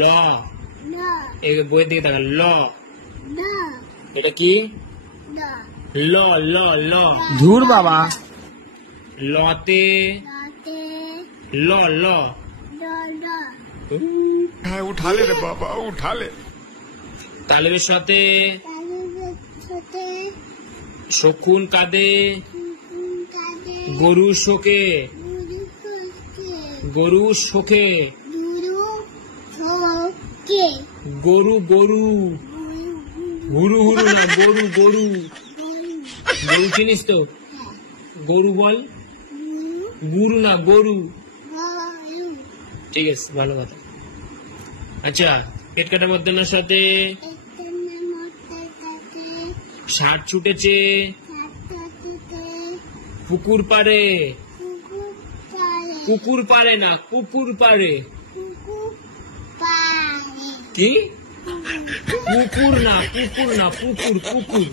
ল, এই বইয়ের দিকে তাকা, ল, এটা কি? ল, ল, ল, ধুর বাবা। লতে, ল, ল, হ্যাঁ উঠা লে রে বাবা, উঠা লে। তালের সাথে শকুন কাঁদে, গরু শোকে, গরু শোকে, গরু গরু, হুরু হুরু না, গরু গরু, গরু চিনিস তো? গরু বল, গুরু না গরু। ঠিক আছে, ভালো কথা। আচ্ছা, পেট কাটা বর্ধনের সাথে ষাট ছুটেছে পুকুর পাড়ে, কুকুর পাড়ে না, কুকুর পাড়ে। কি? কুকুর না, কুকুর না, পুকুর, পুকুর।